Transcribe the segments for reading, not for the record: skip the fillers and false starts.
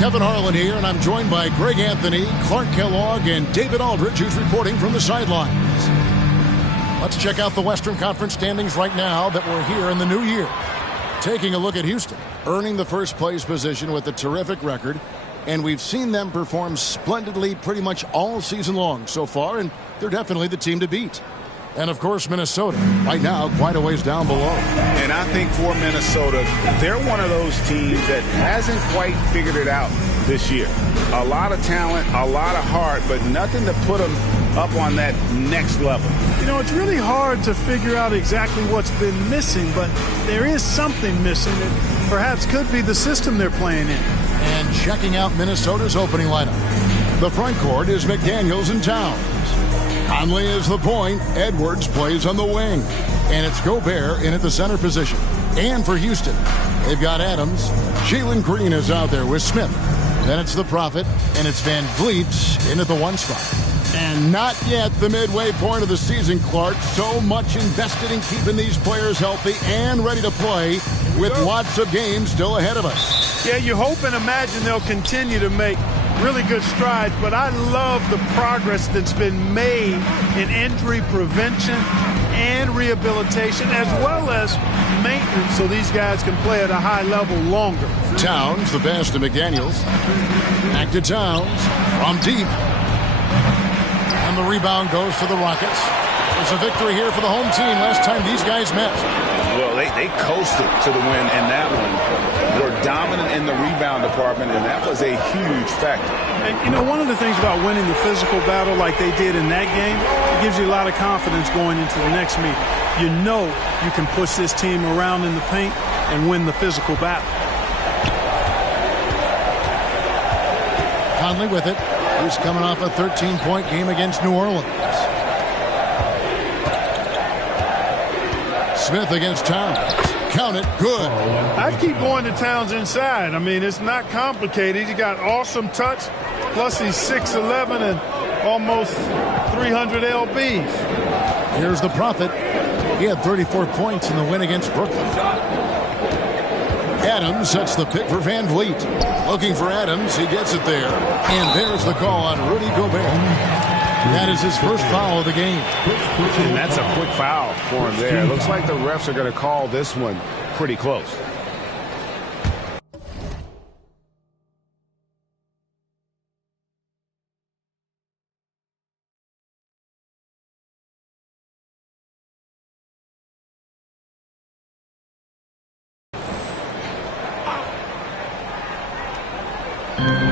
Kevin Harlan here, and I'm joined by Greg Anthony, Clark Kellogg, and David Aldridge, who's reporting from the sidelines. Let's check out the Western Conference standings right now that we're here in the new year. Taking a look at Houston, earning the first place position with a terrific record, and we've seen them perform splendidly pretty much all season long so far, and they're definitely the team to beat. And, of course, Minnesota, right now, quite a ways down below. And I think for Minnesota, they're one of those teams that hasn't quite figured it out this year. A lot of talent, a lot of heart, but nothing to put them up on that next level. You know, it's really hard to figure out exactly what's been missing, but there is something missing. It perhaps could be the system they're playing in. And checking out Minnesota's opening lineup. The front court is McDaniels and Towns. Conley is the point. Edwards plays on the wing. And it's Gobert in at the center position. And for Houston, they've got Adams. Jalen Green is out there with Smith. Then it's the Prophet, and it's Van Vliet in at the one spot. And not yet the midway point of the season, Clark. So much invested in keeping these players healthy and ready to play with lots of games still ahead of us. Yeah, you hope and imagine they'll continue to make really good strides, but I love the progress that's been made in injury prevention and rehabilitation, as well as maintenance, so these guys can play at a high level longer. Towns, the best to McDaniels. Back to Towns from deep. And the rebound goes to the Rockets. There's a victory here for the home team last time these guys met. Well, they coasted to the win in that one. Were dominant in the rebound department, and that was a huge factor. And, you know, one of the things about winning the physical battle like they did in that game, it gives you a lot of confidence going into the next meet. You know you can push this team around in the paint and win the physical battle. Conley with it. He's coming off a 13-point game against New Orleans. Smith against Towns. Count it. Good. I'd keep going to Towns inside. I mean, it's not complicated. He got awesome touch. Plus, he's 6'11" and almost 300 lbs. Here's the Prophet. He had 34 points in the win against Brooklyn. Adams sets the pick for Van Vliet. Looking for Adams. He gets it there. And there's the call on Rudy Gobert. That is his first foul of the game. And that's a quick foul for him there. It looks like the refs are going to call this one pretty close.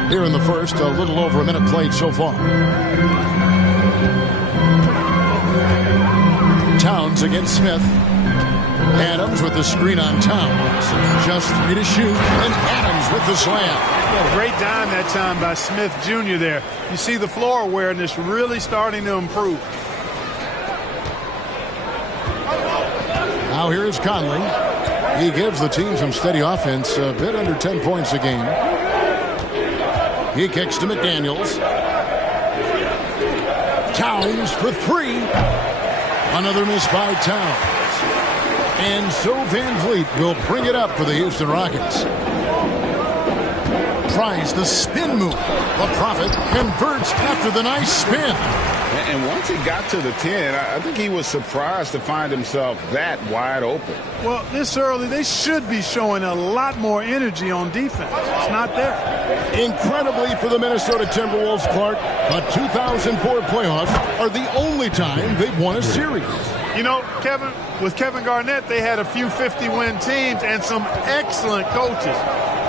Here in the first, a little over a minute played so far. Towns against Smith. Adams with the screen on Towns. Just 3 to shoot. And Adams with the slam. Yeah, great dime that time by Smith Jr. there. You see the floor awareness really starting to improve. Now here is Conley. He gives the team some steady offense. A bit under 10 points a game. He kicks to McDaniels. Towns for 3. Another miss by Towns. And so Van Vliet will bring it up for the Houston Rockets. Tries the spin move. The Prophet converts after the nice spin. And once he got to the 10, I think he was surprised to find himself that wide open. Well, this early, they should be showing a lot more energy on defense. It's not there. Incredibly for the Minnesota Timberwolves, Clark, the 2004 playoffs are the only time they've won a series. You know, Kevin, with Kevin Garnett, they had a few 50-win teams and some excellent coaches.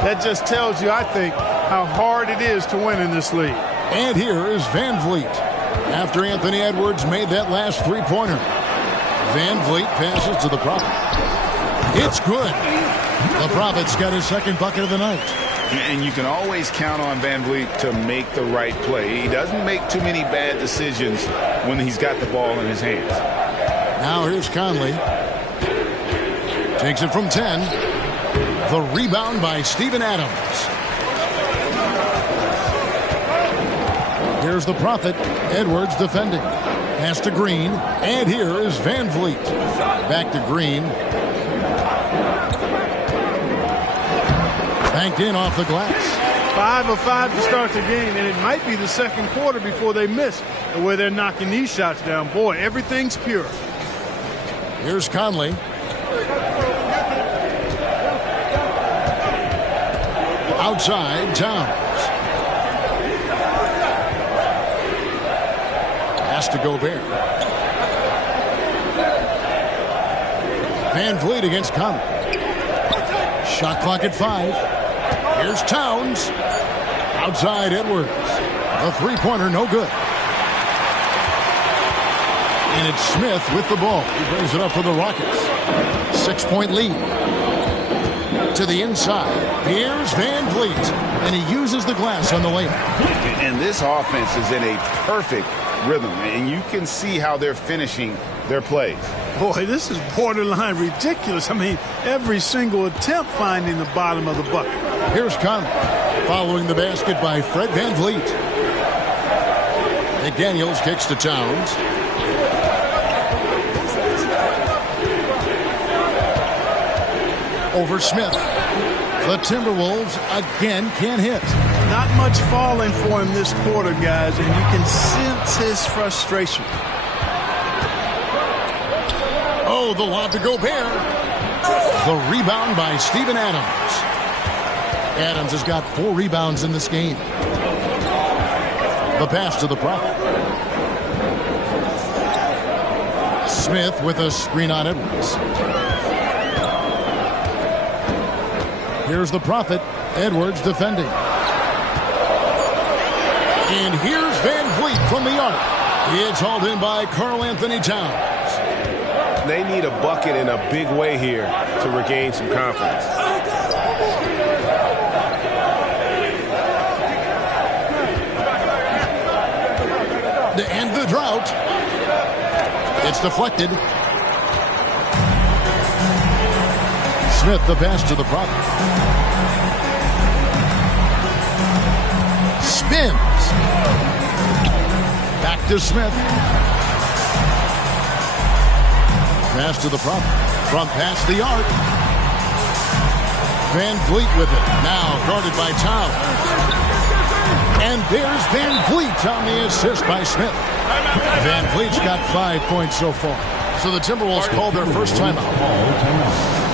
That just tells you, I think, how hard it is to win in this league. And here is Van Vliet. After Anthony Edwards made that last three-pointer. Van Vliet passes to the Prophet. It's good. The Prophet's got his second bucket of the night. And you can always count on Van Vliet to make the right play. He doesn't make too many bad decisions when he's got the ball in his hands. Now here's Conley. Takes it from 10. The rebound by Steven Adams. Here's the Prophet. Edwards defending. Pass to Green. And here is Van Vliet. Back to Green. Banked in off the glass. 5 of 5 to start the game, and it might be the second quarter before they miss the way they're knocking these shots down. Boy, everything's pure. Here's Conley. Outside, Towns. Pass to Gobert. Van Vliet against Conley. Shot clock at 5. Here's Towns. Outside, Edwards. A three-pointer, no good. And it's Smith with the ball. He brings it up for the Rockets. 6-point lead. To the inside. Here's Van Vliet. And he uses the glass on the layup. And this offense is in a perfect rhythm. And you can see how they're finishing their plays. Boy, this is borderline ridiculous. I mean, every single attempt finding the bottom of the bucket. Here's Conley. Following the basket by Fred Van Vliet. McDaniels kicks to Towns. Over Smith. The Timberwolves again can't hit. Not much falling for him this quarter, guys, and you can sense his frustration. Oh, the lob to Gobert. The rebound by Steven Adams. Adams has got 4 rebounds in this game. The pass to the Prophet. Smith with a screen on Edwards. Here's the Prophet. Edwards defending. And here's Van Vliet from the arc. It's hauled in by Karl Anthony Towns. They need a bucket in a big way here to regain some confidence. To end the drought. It's deflected. Smith the pass to the Prophet. Spins. Back to Smith. Pass to the Prophet. From past the arc. Van Vliet with it. Now guarded by Towns. And there's Van Vliet on the assist by Smith. Van Vliet's got 5 points so far. So the Timberwolves called their first timeout.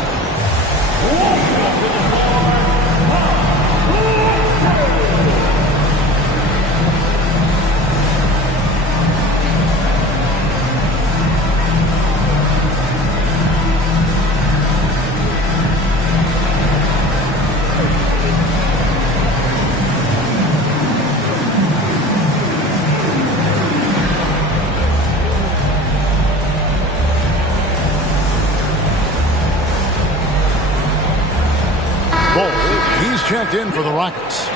Checked in for the Rockets.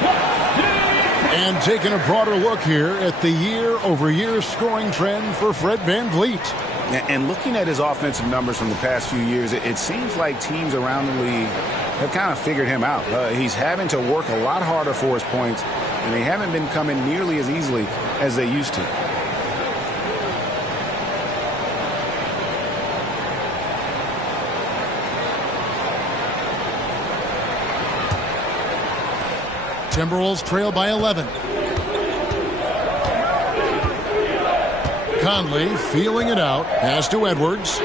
And taking a broader look here at the year-over-year scoring trend for Fred Van Vliet. And looking at his offensive numbers from the past few years, it seems like teams around the league have kind of figured him out. He's having to work a lot harder for his points, and they haven't been coming nearly as easily as they used to. Timberwolves trail by 11. Conley feeling it out. Pass to Edwards.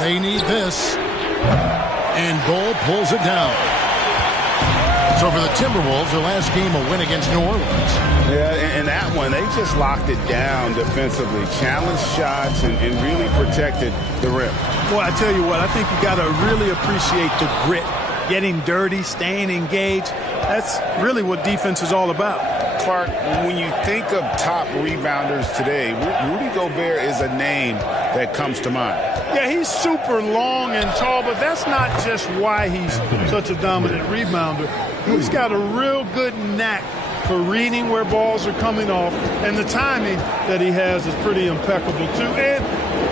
They need this. And Bull pulls it down. So for the Timberwolves, their last game a win against New Orleans. Yeah, and that one, they just locked it down defensively. Challenged shots and really protected the rim. Boy, I tell you what, I think you got to really appreciate the grit. Getting dirty, staying engaged. That's really what defense is all about. Clark, when you think of top rebounders today, Rudy Gobert is a name that comes to mind. Yeah, he's super long and tall, but that's not just why he's such a dominant rebounder. He's got a real good knack for reading where balls are coming off, and the timing that he has is pretty impeccable, too. And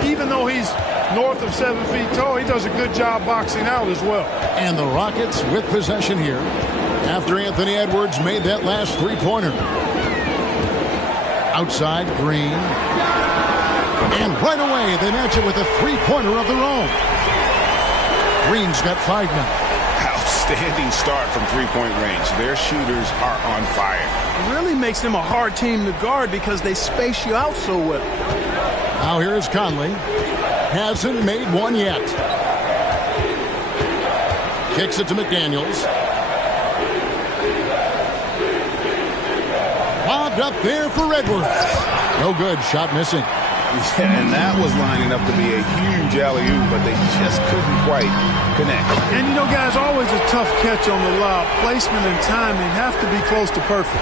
even though he's north of 7 feet tall, he does a good job boxing out as well. And the Rockets with possession here after Anthony Edwards made that last three-pointer. Outside, Green. And right away, they match it with a three-pointer of their own. Green's got 5 now. outstanding start from three-point range. Their shooters are on fire. It really makes them a hard team to guard because they space you out so well. Now here's Conley. Hasn't made one yet. Kicks it to McDaniels. Bobbed up there for Edwards. No good. Shot missing. Yeah, and that was lining up to be a huge alley-oop, but they just couldn't quite connect. And, you know, guys, always a tough catch on the lob. Placement and timing have to be close to perfect.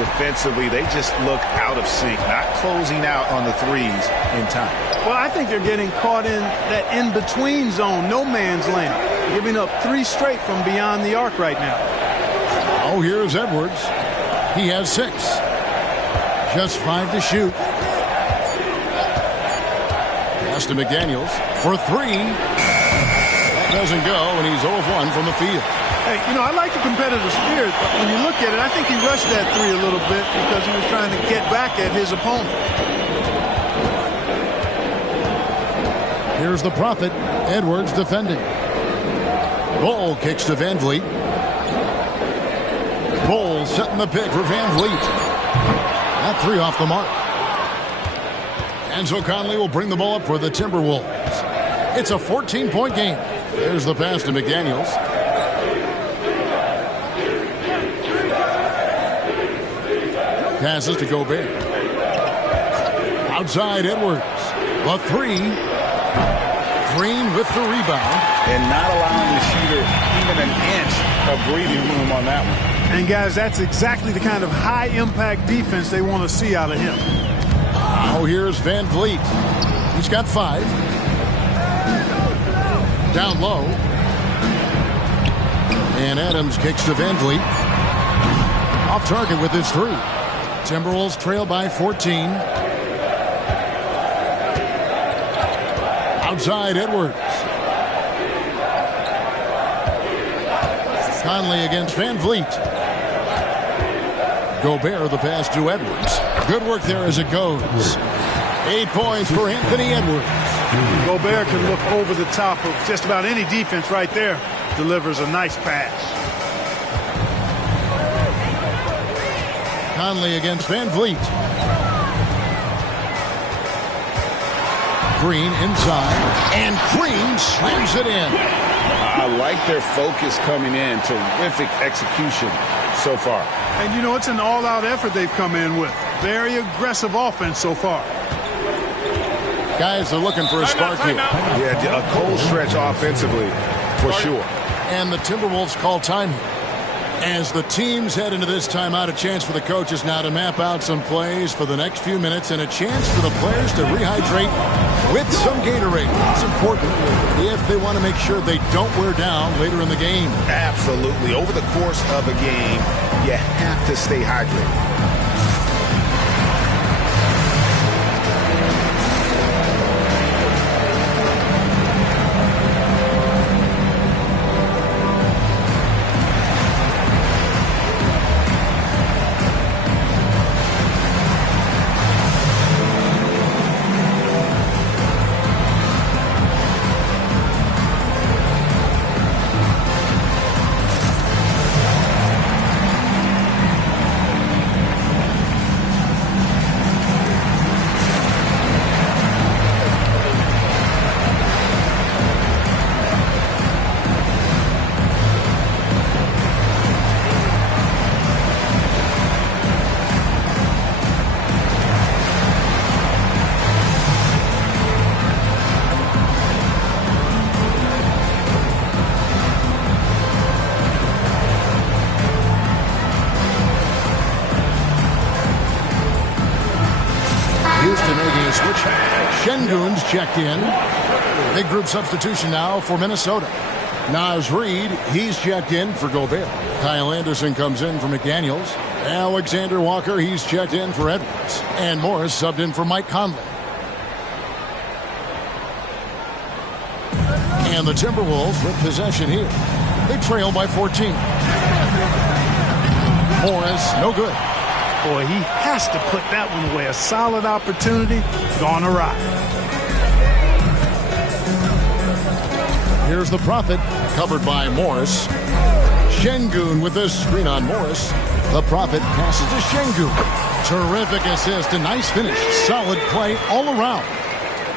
Defensively, they just look out of sync, not closing out on the threes in time. Well, I think they're getting caught in that in-between zone, no man's land, giving up 3 straight from beyond the arc right now. Oh, here's Edwards. He has 6. Just 5 to shoot. Pass to McDaniels for 3. That doesn't go, and he's 0 of 1 from the field. Hey, you know, I like the competitive spirit, but when you look at it, I think he rushed that 3 a little bit because he was trying to get back at his opponent. Here's the prophet, Edwards defending. Bull kicks to Van Vliet. Bull setting the pick for Van Vliet. That 3 off the mark. And so Conley will bring the ball up for the Timberwolves. It's a 14-point game. There's the pass to McDaniels. Passes to Gobert. Outside Edwards. The 3. Green with the rebound. And not allowing the shooter even an inch of breathing room on that one. And, guys, that's exactly the kind of high-impact defense they want to see out of him. Oh, here's Van Vliet. He's got 5. Down low. And Adams kicks to Van Vliet. Off target with his 3. Timberwolves trail by 14. Outside Edwards. Conley against Van Vliet. Gobert the pass to Edwards. Good work there as it goes. 8 points for Anthony Edwards. Gobert can look over the top of just about any defense right there. Delivers a nice pass. Conley against Van Vliet. Green inside. And Green slams it in. I like their focus coming in. Terrific execution so far. And, you know, it's an all-out effort they've come in with. Very aggressive offense so far. Guys are looking for a spark here. Yeah, a cold stretch offensively for sure. And the Timberwolves call time here. As the teams head into this timeout, a chance for the coaches now to map out some plays for the next few minutes and a chance for the players to rehydrate with some Gatorade. It's important if they want to make sure they don't wear down later in the game. Absolutely. Over the course of a game, you have to stay hydrated. Şengün's checked in. Big group substitution now for Minnesota. Naz Reid, he's checked in for Gobert. Kyle Anderson comes in for McDaniels. Alexander Walker, he's checked in for Edwards. And Morris subbed in for Mike Conley. And the Timberwolves with possession here. They trail by 14. Morris, no good. Boy, he has to put that one away. A solid opportunity, gone awry. Here's the Prophet, covered by Morris. Şengün with this screen on Morris. The Prophet passes to Şengün. Terrific assist, a nice finish. Solid play all around.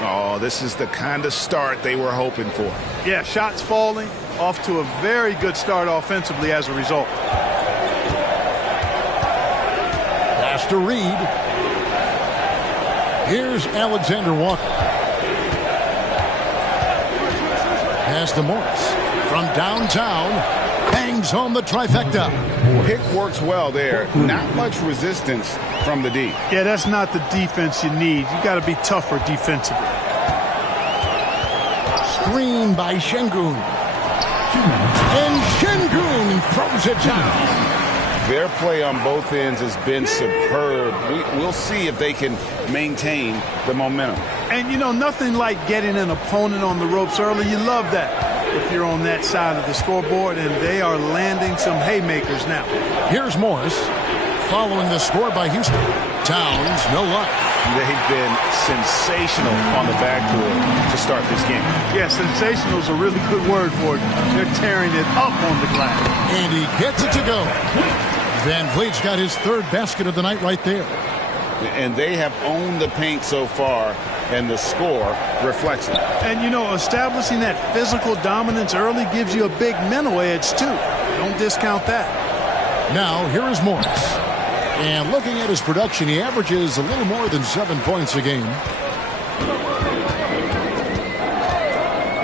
Oh, this is the kind of start they were hoping for. Yeah, shots falling, off to a very good start offensively as a result. Pass to Reed. Here's Alexander Walker. Pass to Morris. From downtown, bangs home the trifecta. Pick works well there. Not much resistance from the D. Yeah, that's not the defense you need. You got to be tougher defensively. Screen by Şengün. And Şengün throws it down. Their play on both ends has been superb. We'll see if they can maintain the momentum. And, you know, nothing like getting an opponent on the ropes early. You love that if you're on that side of the scoreboard, and they are landing some haymakers now. Here's Morris following the score by Houston. Towns, no luck. They've been sensational on the backboard to start this game. Yeah, sensational is a really good word for it. They're tearing it up on the glass. And he gets it to go. Van Vliet's got his third basket of the night right there. And they have owned the paint so far, and the score reflects it. And, you know, establishing that physical dominance early gives you a big mental edge, too. Don't discount that. Now, here is Morris. And looking at his production, he averages a little more than 7 points a game.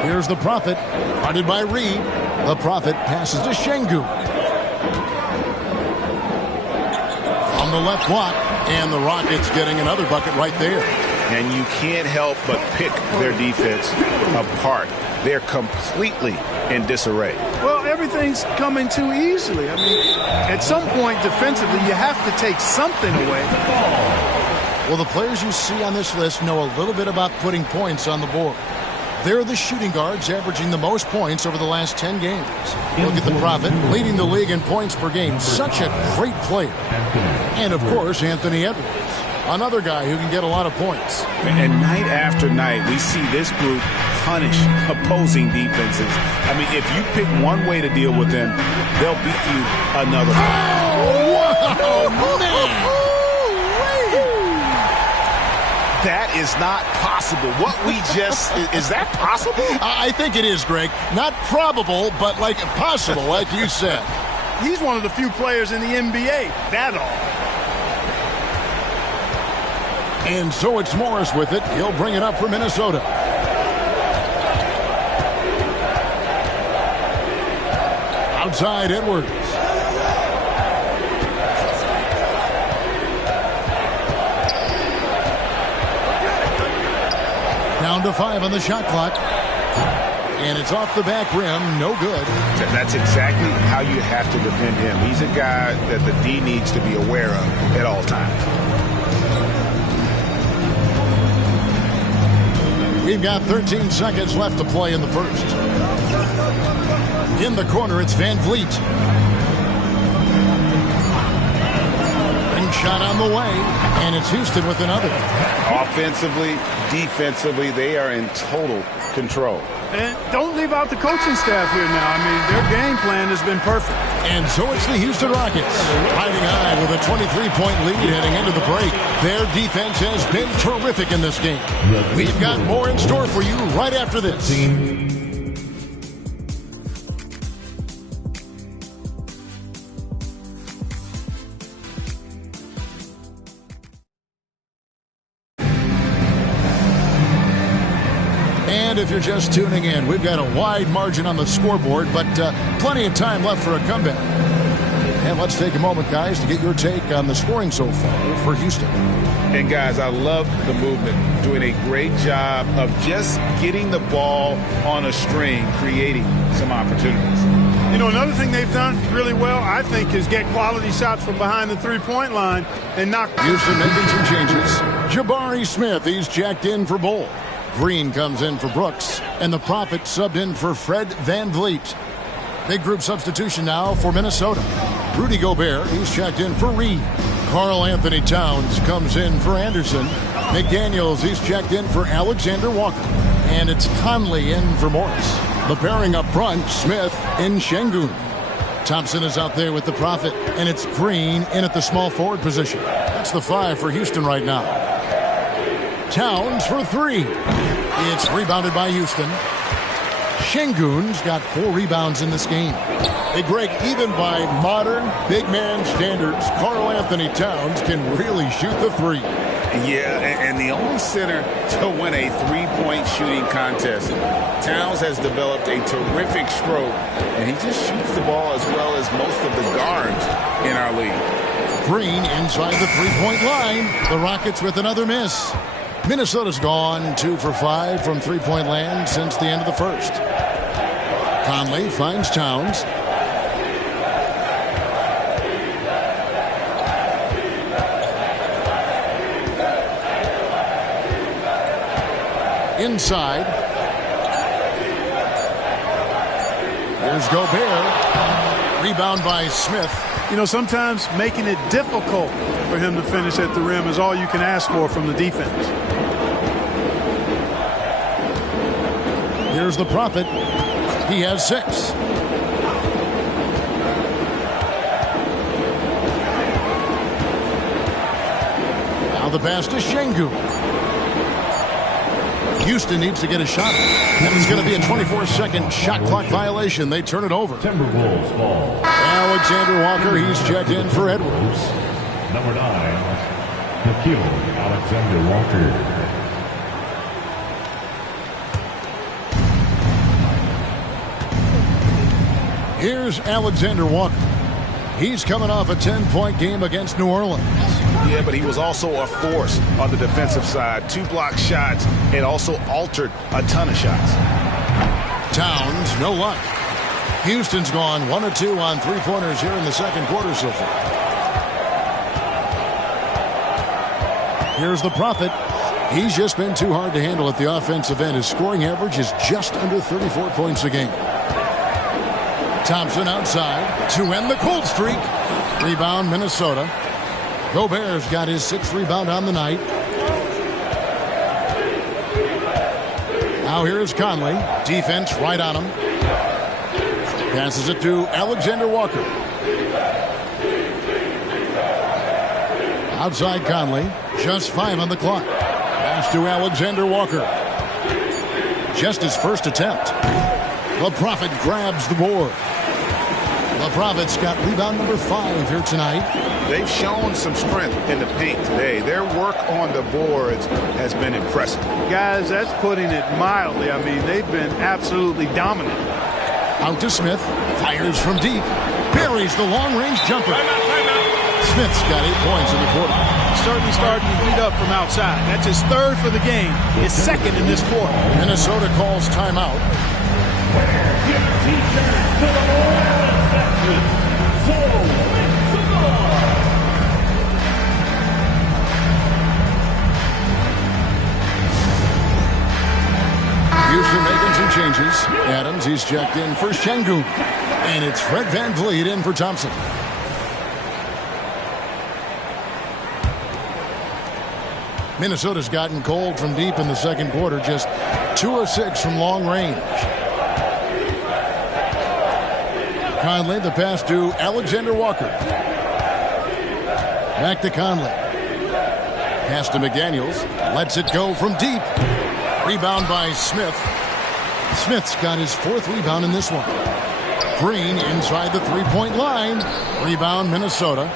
Here's the Prophet, guarded by Reed. The Prophet passes to Şengün. On the left block, and the Rockets getting another bucket right there. And you can't help but pick their defense apart. They're completely in disarray. Well, everything's coming too easily. I mean, at some point defensively, you have to take something away. Well, the players you see on this list know a little bit about putting points on the board. They're the shooting guards averaging the most points over the last 10 games. Look at the Prophet, leading the league in points per game. Such a great player. And, of course, Anthony Edwards, another guy who can get a lot of points. And night after night, we see this group punish opposing defenses. I mean, if you pick one way to deal with them, they'll beat you another. Oh, man! That is not possible. What we just, is that possible? I think it is, Greg. Not probable, but like possible, like you said. He's one of the few players in the NBA. That all. And so it's Morris with it. He'll bring it up for Minnesota. Outside Edwards. Down to 5 on the shot clock. And it's off the back rim. No good. That's exactly how you have to defend him. He's a guy that the D needs to be aware of at all times. We've got 13 seconds left to play in the first. In the corner, it's Van Vliet. Ring shot on the way, and it's Houston with another. Offensively, defensively, they are in total control. And don't leave out the coaching staff here now. I mean, their game plan has been perfect. And so it's the Houston Rockets, riding high with a 23-point lead heading into the break. Their defense has been terrific in this game. We've got more in store for you right after this. And if you're just tuning in, we've got a wide margin on the scoreboard, but plenty of time left for a comeback. And let's take a moment, guys, to get your take on the scoring so far for Houston. And, guys, I love the movement, doing a great job of just getting the ball on a string, creating some opportunities. You know, another thing they've done really well, I think, is get quality shots from behind the three-point line and knock. Houston making some changes. Jabari Smith, he's jacked in for Bull. Green comes in for Brooks, and the Prophet subbed in for Fred Van Vliet. Big group substitution now for Minnesota. Rudy Gobert, he's checked in for Reed. Karl Anthony Towns comes in for Anderson. McDaniels, he's checked in for Alexander Walker. And it's Conley in for Morris. The pairing up front, Smith and Şengün. Thompson is out there with the Prophet, and it's Green in at the small forward position. That's the 5 for Houston right now. Towns for 3. It's rebounded by Houston. Şengün's got 4 rebounds in this game. Hey, Greg, even by modern big man standards, Karl Anthony Towns can really shoot the 3. Yeah, and the only center to win a three-point shooting contest. Towns has developed a terrific stroke, and he just shoots the ball as well as most of the guards in our league. Green inside the three-point line. The Rockets with another miss. Minnesota's gone 2 for 5 from three-point land since the end of the first. Conley finds Towns. Inside. Here's Gobert. Rebound by Smith. You know, sometimes making it difficult for him to finish at the rim is all you can ask for from the defense. Here's the Prophet. He has 6. Now the pass to Şengün. Houston needs to get a shot. And it's going to be a 24-second shot clock violation. They turn it over. Timberwolves ball. Alexander Walker, he's checked in for Edwards. Number 9, Nikhil Alexander Walker. Here's Alexander Walker. He's coming off a 10-point game against New Orleans. Yeah, but he was also a force on the defensive side. 2 block shots and also altered a ton of shots. Towns, no luck. Houston's gone 1 of 2 on three-pointers here in the second quarter so far. Here's the Prophet. He's just been too hard to handle at the offensive end. His scoring average is just under 34 points a game. Thompson outside to end the cold streak. Rebound, Minnesota. Gobert's got his 6th rebound on the night. Now here's Conley. Defense right on him. Passes it to Alexander Walker. Outside Conley. Just 5 on the clock. Pass to Alexander Walker. Just his first attempt. The Prophet grabs the board. The Prophet's got rebound number 5 here tonight. They've shown some strength in the paint today. Their work on the boards has been impressive. Guys, that's putting it mildly. I mean, they've been absolutely dominant. Out to Smith. Fires from deep. Buries the long-range jumper. Smith's got 8 points in the quarter. Certainly starting to heat up from outside. That's his 3rd for the game. His 2nd in this quarter. Minnesota calls timeout. Houston making some changes. Adams, he's checked in for Şengün. And it's Fred VanVleet in for Thompson. Minnesota's gotten cold from deep in the second quarter. Just 2 of 6 from long range. Conley, the pass to Alexander Walker. Back to Conley. Pass to McDaniels. Lets it go from deep. Rebound by Smith. Smith's got his 4th rebound in this one. Green inside the three-point line. Rebound, Minnesota.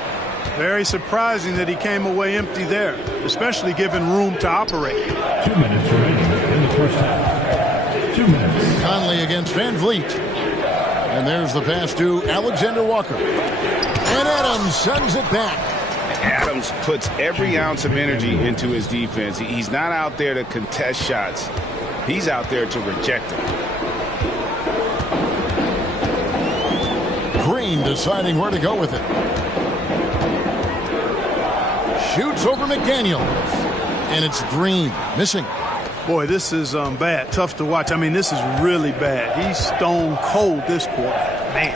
Very surprising that he came away empty there, especially given room to operate. 2 minutes remaining in the first half. 2 minutes. Conley against VanVleet. And there's the pass to Alexander Walker. And Adams sends it back. Adams puts every ounce of energy into his defense. He's not out there to contest shots. He's out there to reject them. Green deciding where to go with it. Shoots over McDaniels. And it's Green missing. Boy, this is bad. Tough to watch. I mean, this is really bad. He's stone cold this quarter. Man.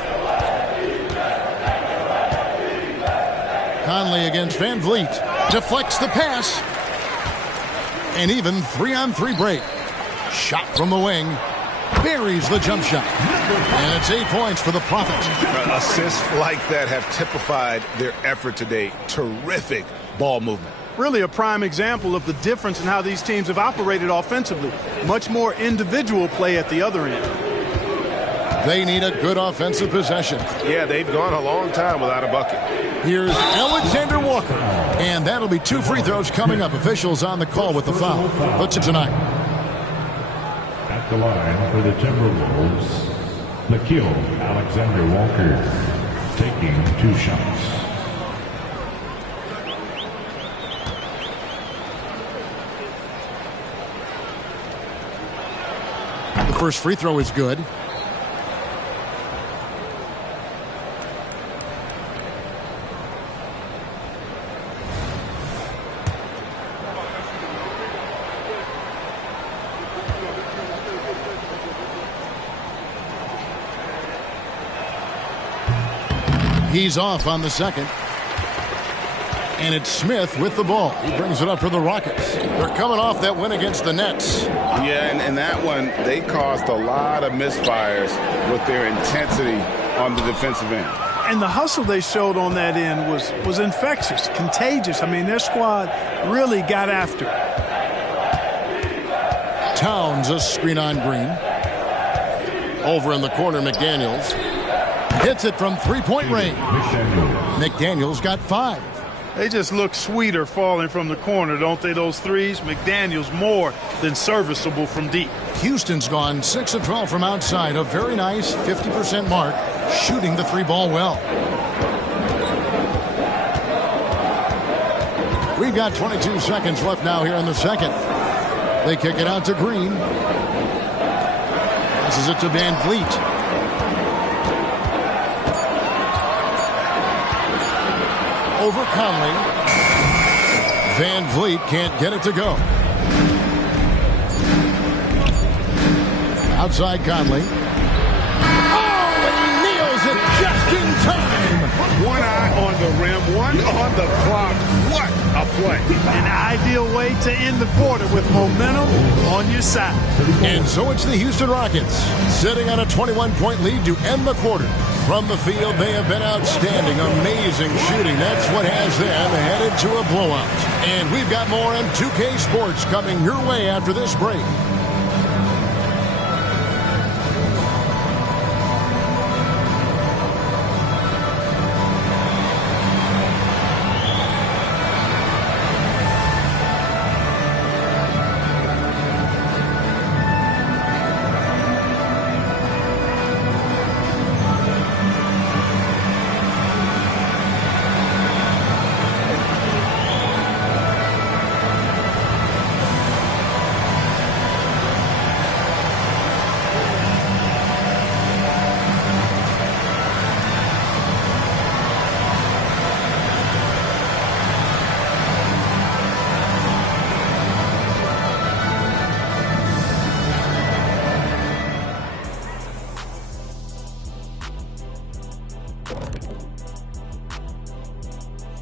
Conley against VanVleet. Deflects the pass. And even 3-on-3 break. Shot from the wing. buries the jump shot. And it's 8 points for the Profits. Assists like that have typified their effort today. Terrific ball movement. Really a prime example of the difference in how these teams have operated offensively. Much more individual play at the other end. They need a good offensive possession. Yeah, they've gone a long time without a bucket. Here's Alexander Walker. And that'll be 2 free throws coming up. Officials on the call with the foul. What's it tonight? At the line for the Timberwolves, Nikhil Alexander Walker taking 2 shots. The first free throw is good. He's off on the second. And it's Smith with the ball. He brings it up for the Rockets. They're coming off that win against the Nets. Yeah, and that one, they caused a lot of misfires with their intensity on the defensive end. And the hustle they showed on that end was infectious, contagious. I mean, their squad really got after it. Towns, a screen on Green. Over in the corner, McDaniels. Hits it from three-point range. McDaniels got 5. They just look sweeter falling from the corner, don't they, those threes? McDaniels more than serviceable from deep. Houston's gone 6 of 12 from outside. A very nice 50% mark, shooting the 3-ball well. We've got 22 seconds left now here in the second. They kick it out to Green. Passes it to Van Vliet. Over Conley. Van Vliet can't get it to go. Outside Conley. Oh, and he nails it just in time. One eye on the rim, one on the clock. What a play. An ideal way to end the quarter with momentum on your side. And so it's the Houston Rockets sitting on a 21-point lead to end the quarter. From the field, they have been outstanding, amazing shooting. That's what has them headed to a blowout. And we've got more on 2K Sports coming your way after this break.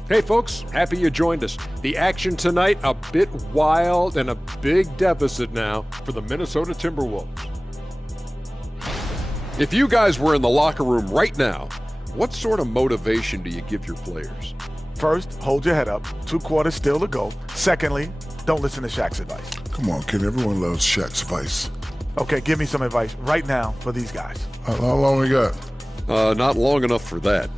Hey folks, happy you joined us. The action tonight, a bit wild and a big deficit now for the Minnesota Timberwolves. If you guys were in the locker room right now, what sort of motivation do you give your players? First, hold your head up. 2 quarters still to go. Secondly, don't listen to Shaq's advice. Come on, kid. Everyone loves Shaq's advice. Okay, give me some advice right now for these guys. How long we got? Not long enough for that.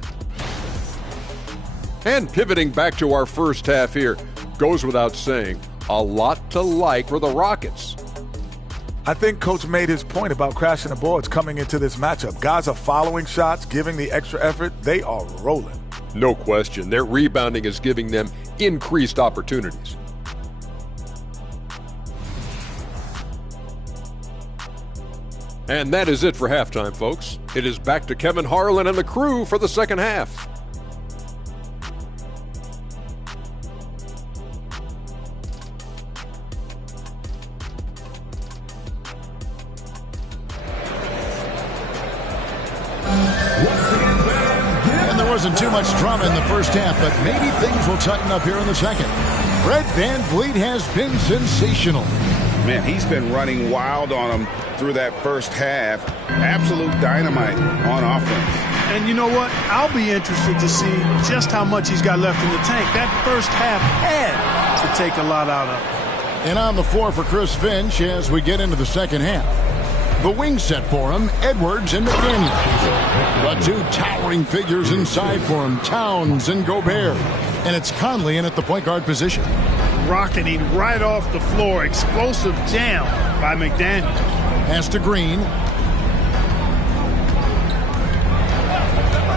And pivoting back to our first half here, goes without saying, a lot to like for the Rockets. I think Coach made his point about crashing the boards coming into this matchup. Guys are following shots, giving the extra effort. They are rolling. No question. Their rebounding is giving them increased opportunities. And that is it for halftime, folks. It is back to Kevin Harlan and the crew for the second half. Wasn't too much drama in the first half, but maybe things will tighten up here in the second. Fred Van Vliet has been sensational. Man, he's been running wild on him through that first half. Absolute dynamite on offense. And you know what? I'll be interested to see just how much he's got left in the tank. That first half had to take a lot out of him. And on the floor for Chris Finch as we get into the second half. The wing set for him, Edwards and McDaniels. The two towering figures inside for him, Towns and Gobert. And it's Conley in at the point guard position. Rocketing right off the floor. Explosive jam by McDaniels. Pass to Green.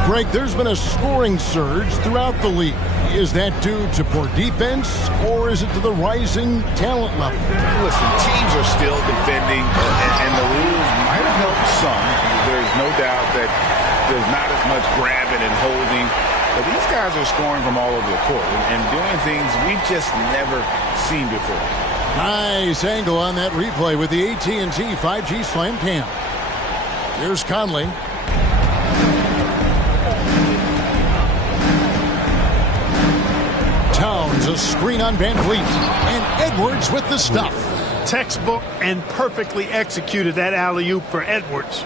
Greg, there's been a scoring surge throughout the league. Is that due to poor defense, or is it to the rising talent level? Listen, teams are still defending, and the rules might have helped some. There's no doubt that there's not as much grabbing and holding. But these guys are scoring from all over the court and doing things we've just never seen before. Nice angle on that replay with the AT&T 5G Slam Cam. Here's Conley. Towns, a screen on Van Vliet. And Edwards with the stuff. Textbook and perfectly executed that alley-oop for Edwards.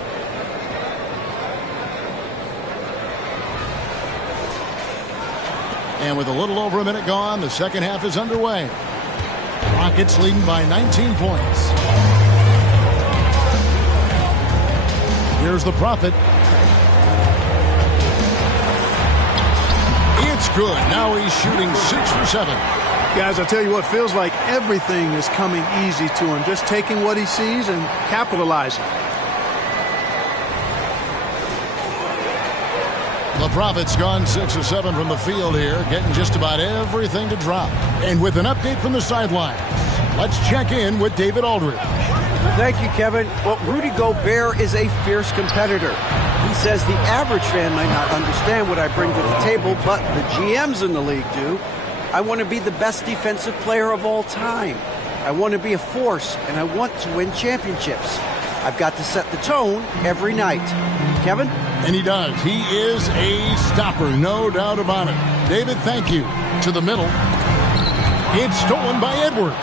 And with a little over a minute gone, the second half is underway. Rockets leading by 19 points. Here's the Prophet. It's good. Now he's shooting 6 for 7. Guys, I tell you what, feels like everything is coming easy to him. Just taking what he sees and capitalizing. The Prophet's gone 6 of 7 from the field here, getting just about everything to drop. And with an update from the sidelines, let's check in with David Aldridge. Thank you, Kevin. Well, Rudy Gobert is a fierce competitor. He says the average fan might not understand what I bring to the table, but the GMs in the league do. I want to be the best defensive player of all time. I want to be a force, and I want to win championships. I've got to set the tone every night. Kevin? And he does. He is a stopper, no doubt about it. David, thank you. To the middle. It's stolen by Edwards.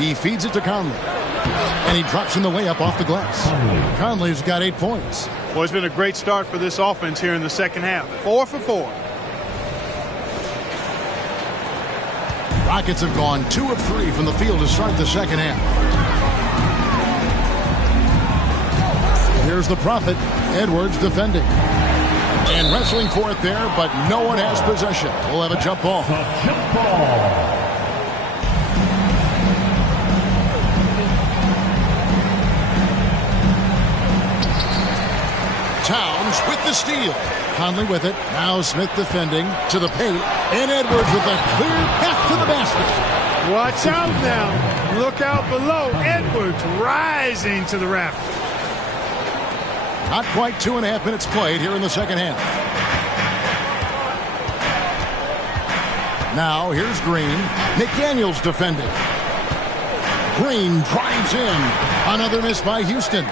He feeds it to Conley. And he drops in the layup off the glass. Conley's got 8 points. Well, it's been a great start for this offense here in the second half. 4 for 4. Rockets have gone 2 of 3 from the field to start the second half. Here's the Prophet. Edwards defending. And wrestling for it there, but no one has possession. We'll have a jump ball. Jump ball. Towns with the steal. Conley with it. Now Smith defending to the paint. And Edwards with a clear path to the basket. Watch out now. Look out below. Edwards rising to the rafters. Not quite 2.5 minutes played here in the second half. Now here's Green. McDaniels defending. Green drives in. Another miss by Houston.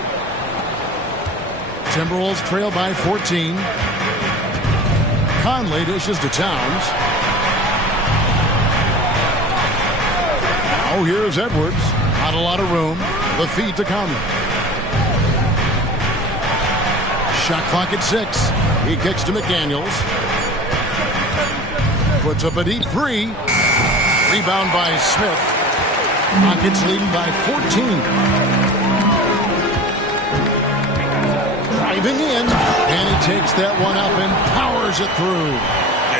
Timberwolves trail by 14. Conley dishes to Towns. Now here's Edwards. Not a lot of room. The feed to Conley. Shot clock at 6. He kicks to McDaniels. Puts up a deep 3. Rebound by Smith. Rockets leading by 14. Driving in, and he takes that one up and powers it through.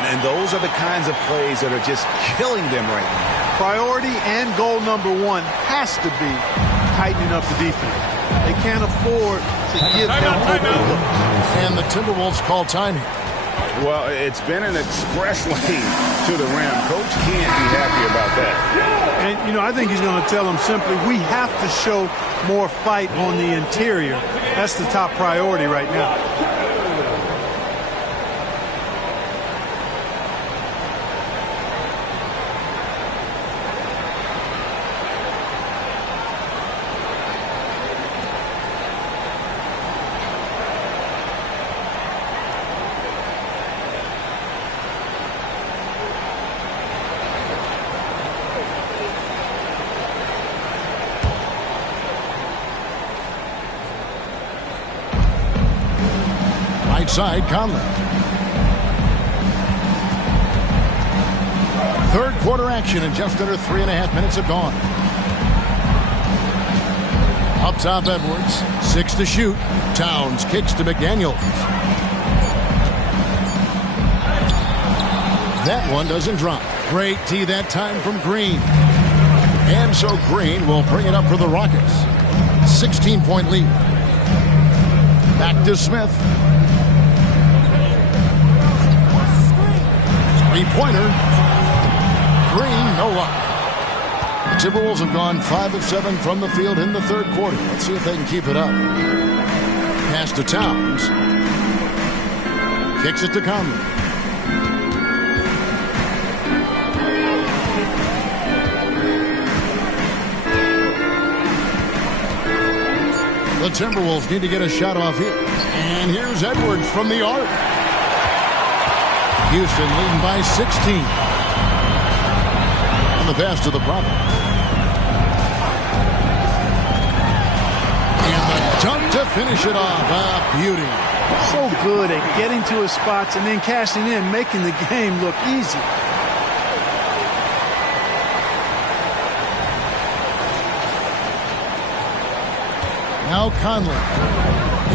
And those are the kinds of plays that are just killing them right now. Priority and goal number 1 has to be tightening up the defense. They can't afford to give them overlook. And the Timberwolves call time here. Well, it's been an express lane to the rim. Coach can't be happy about that. And, you know, I think he's going to tell them simply, we have to show more fight on the interior. That's the top priority right now. right side, Conley. Third quarter action, and just under 3.5 minutes have gone. Up top, Edwards. 6 to shoot. Towns kicks to McDaniels. That one doesn't drop. Great tee that time from Green. And so Green will bring it up for the Rockets. 16-point lead. Back to Smith. Three-pointer. Green, no luck. The Timberwolves have gone 5 of 7 from the field in the third quarter. Let's see if they can keep it up. Pass to Towns. Kicks it to Conley. The Timberwolves need to get a shot off here. And here's Edwards from the arc. Houston leading by 16. On the pass to the Prophet. And the dunk to finish it off. A beauty. So good at getting to his spots and then cashing in, making the game look easy. Now Conley.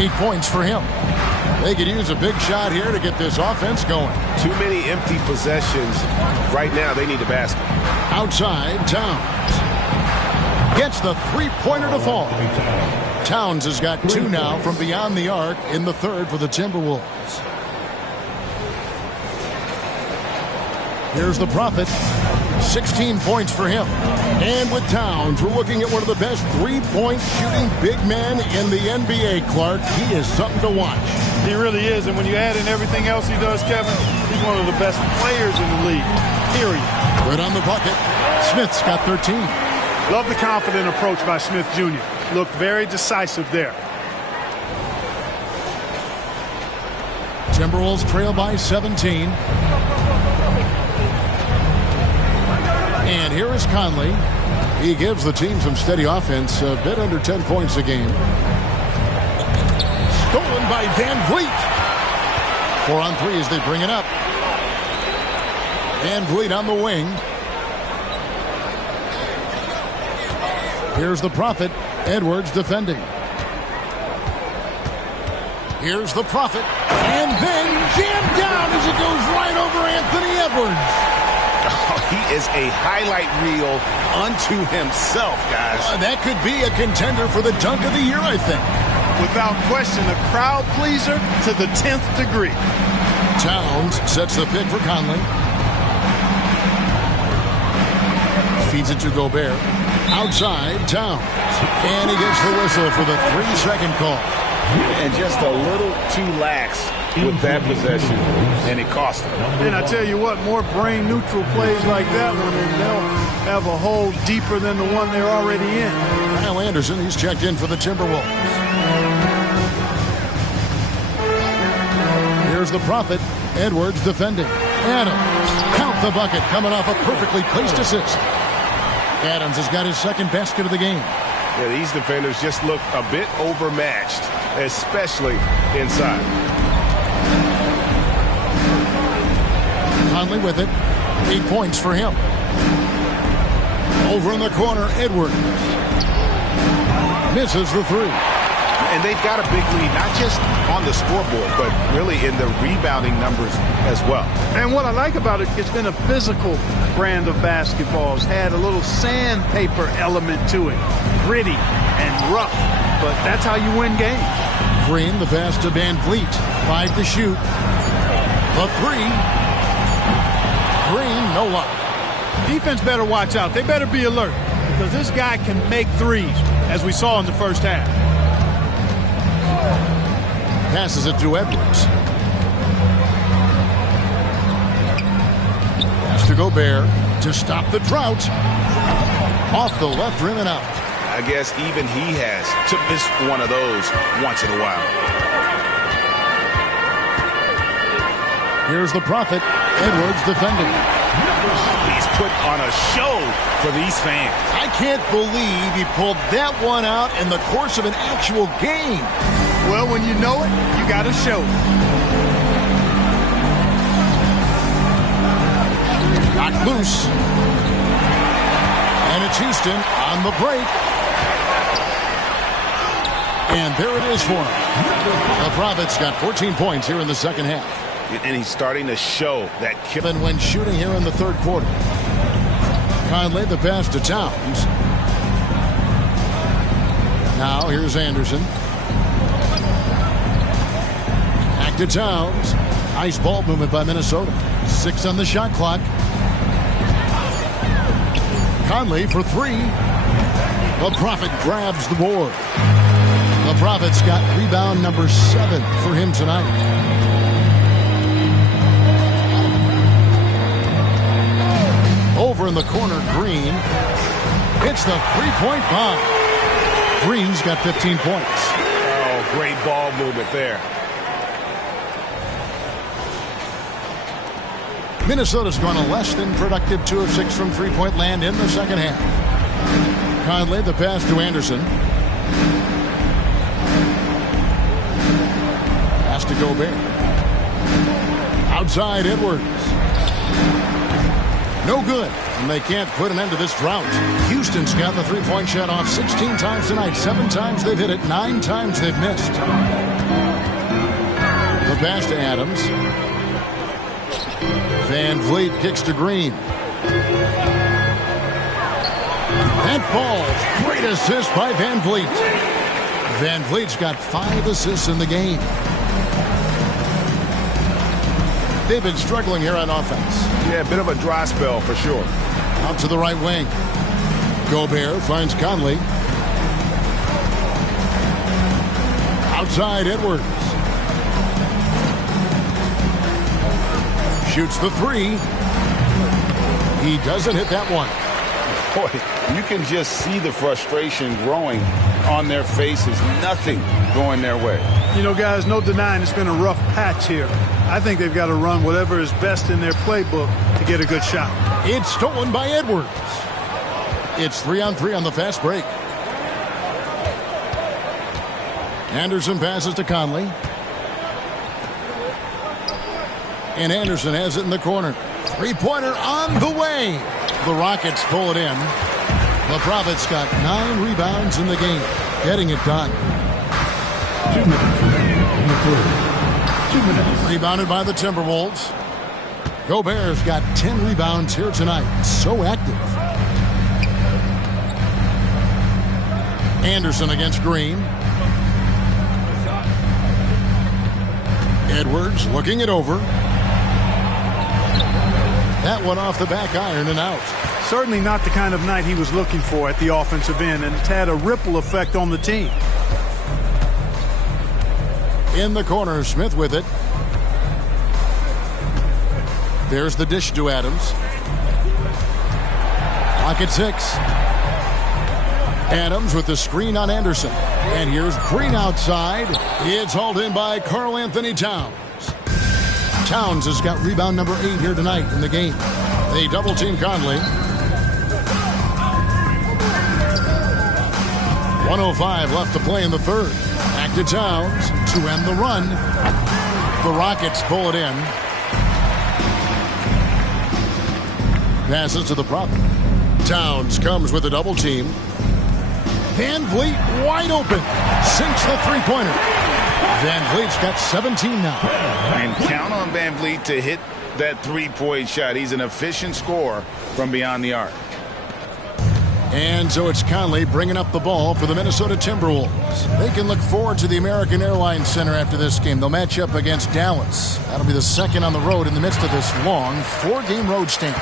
8 points for him. They could use a big shot here to get this offense going. Too many empty possessions. Right now, they need the basket. Outside, Towns. Gets the three-pointer to fall. Towns has got 2 now from beyond the arc in the third for the Timberwolves. Here's the Prophet. 16 points for him. And with Towns, we're looking at one of the best three-point shooting big men in the NBA, Clark. He is something to watch. He really is, and when you add in everything else he does, Kevin, he's one of the best players in the league, period. Good on the bucket. Smith's got 13. Love the confident approach by Smith Jr. Looked very decisive there. Timberwolves trail by 17. And here is Conley. He gives the team some steady offense, a bit under 10 points a game. Stolen by Van Vliet. 4 on 3 as they bring it up. Van Vliet on the wing. Here's the Prophet. Edwards defending. Here's the Prophet. And then jammed down as it goes right over Anthony Edwards. Oh, he is a highlight reel unto himself, guys. That could be a contender for the dunk of the year, I think. Without question, a crowd pleaser to the 10th degree. Towns sets the pick for Conley. Feeds it to Gobert. Outside, Towns. And he gets the whistle for the 3-second call. And just a little too lax with that possession, and it cost him. And I tell you what, more brain-neutral plays like that one, and they'll have a hole deeper than the one they're already in. Kyle Anderson, he's checked in for the Timberwolves. Here's the Prophet. Edwards defending. Adams, count the bucket, coming off a perfectly placed assist. Adams has got his second basket of the game. Yeah, these defenders just look a bit overmatched, especially inside. Conley with it. 8 points for him. Over in the corner, Edwards. Misses the 3. And they've got a big lead, not just on the scoreboard, but really in the rebounding numbers as well. And what I like about it, it's been a physical brand of basketball. It's had a little sandpaper element to it. Gritty and rough, but that's how you win games. Green, the pass to Van Vliet. 5 to shoot. The 3. Green, no luck. Defense better watch out. They better be alert because this guy can make threes, as we saw in the first half. Passes it to Edwards. Pass to Gobert to stop the drought. Off the left rim and out. I guess even he has to miss one of those once in a while. Here's the Prophet. Edwards defending. He's put on a show for these fans. I can't believe he pulled that one out in the course of an actual game. Well, when you know it, you got to show it. loose. And it's Houston on the break. And there it is for him. The Prophets got 14 points here in the second half. And he's starting to show that Kiffin when shooting here in the third quarter. Conley the pass to Towns. Now here's Anderson. Back to Towns. Nice ball movement by Minnesota. 6 on the shot clock. Conley for 3. The Prophet grabs the board. The Prophets got rebound number 7 for him tonight. Over in the corner, Green hits the three-point bomb. Green's got 15 points. Oh, great ball movement there. Minnesota's gone a less than productive 2 of 6 from three-point land in the second half. Conley the pass to Anderson. Pass to Gobert. Outside Edwards. No good, and they can't put an end to this drought. Houston's got the three-point shot off 16 times tonight. 7 times they've hit it, 9 times they've missed. The pass to Adams. Van Vliet kicks to Green. That falls. Great assist by Van Vliet. Van Vliet's got 5 assists in the game. They've been struggling here on offense. Yeah, a bit of a dry spell for sure. Out to the right wing. Gobert finds Conley. Outside Edwards. Shoots the 3. He doesn't hit that one. Boy, you can just see the frustration growing on their faces. Nothing going their way. You know, guys, no denying it's been a rough patch here. I think they've got to run whatever is best in their playbook to get a good shot. It's stolen by Edwards. It's 3-on-3 on the fast break. Anderson passes to Conley. And Anderson has it in the corner. Three-pointer on the way. The Rockets pull it in. The Prophets got 9 rebounds in the game. Getting it done. 2 minutes remaining in the third. 2 minutes. Rebounded by the Timberwolves. Gobert's got 10 rebounds here tonight. So active. Anderson against Green. Edwards looking it over. That one off the back iron and out. Certainly not the kind of night he was looking for at the offensive end, and it's had a ripple effect on the team. In the corner, Smith with it. There's the dish to Adams. Clock at 6. Adams with the screen on Anderson. And here's Green outside. It's hauled in by Karl Anthony Towns. Towns has got rebound number 8 here tonight in the game. They double-team Conley. 1:05 left to play in the third. Back to Towns to end the run. The Rockets pull it in. Passes to the Prophet. Towns comes with a double team. Van Vliet wide open. Sinks the three-pointer. Van Vliet's got 17 now. And count on Van Vliet to hit that three-point shot. He's an efficient scorer from beyond the arc. And so it's Conley bringing up the ball for the Minnesota Timberwolves. They can look forward to the American Airlines Center after this game. They'll match up against Dallas. That'll be the second on the road in the midst of this long 4-game road stint.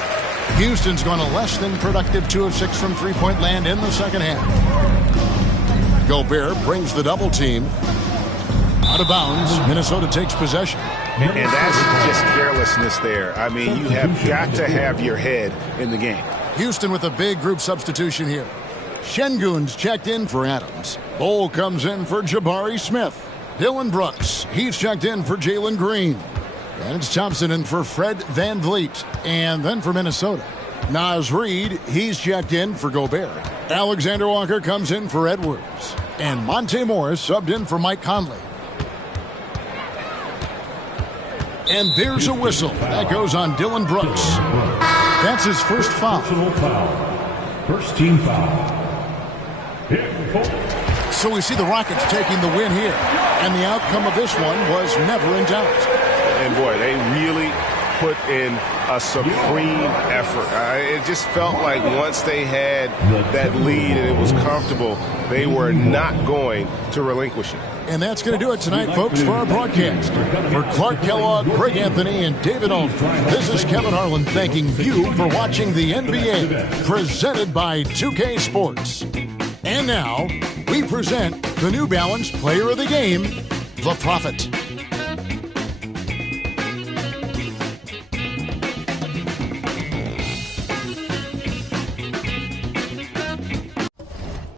Houston's gone a less than productive 2 of 6 from three-point land in the second half. Gobert brings the double team. Out of bounds, Minnesota takes possession. And that's just carelessness there. I mean, you have got to have your head in the game. Houston with a big group substitution here. Şengün's checked in for Adams. Bol comes in for Jabari Smith. Dylan Brooks, he's checked in for Jalen Green. And it's Thompson in for Fred Van Vliet. And then for Minnesota, Naz Reid, he's checked in for Gobert. Alexander Walker comes in for Edwards. And Monte Morris subbed in for Mike Conley. And there's a whistle. That goes on Dylan Brooks. That's his first foul. Personal foul. First team foul. So we see the Rockets taking the win here. And the outcome of this one was never in doubt. And boy, they really put in a supreme effort. It just felt like once they had that lead and it was comfortable, they were not going to relinquish it. And that's going to do it tonight, folks, for our broadcast. For Clark Kellogg, Greg Anthony, and David Aldridge, this is Kevin Harlan thanking you for watching the NBA, presented by 2K Sports. And now, we present the New Balance Player of the Game, the Prophet.